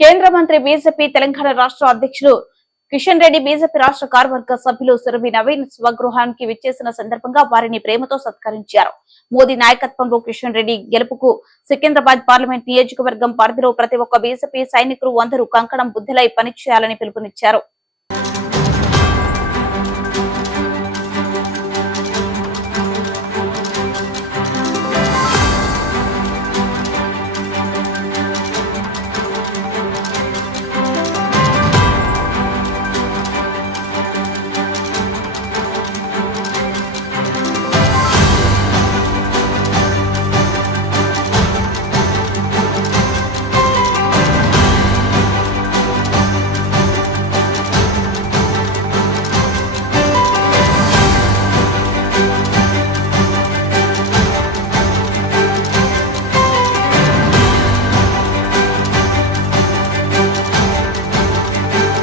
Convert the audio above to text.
కేంద్ర మంత్రి బీజేపీ తెలంగాణ రాష్ట్ర అధ్యక్షుడు కిషన్ రెడ్డి బీజేపీ రాష్ట్ర కార్యవర్గ సభ్యులు సురభి నవీన్ స్వగృహానికి విచ్చేసిన సందర్భంగా వారిని ప్రేమతో సత్కరించారు. మోదీ నాయకత్వంలో కిషన్ రెడ్డి గెలుపుకు సికింద్రాబాద్ పార్లమెంట్ నియోజకవర్గం పరిధిలో ప్రతి ఒక్క బీజేపీ సైనికులు అందరూ కంకణం బుద్ధిలై పనిచేయాలని పిలుపునిచ్చారు.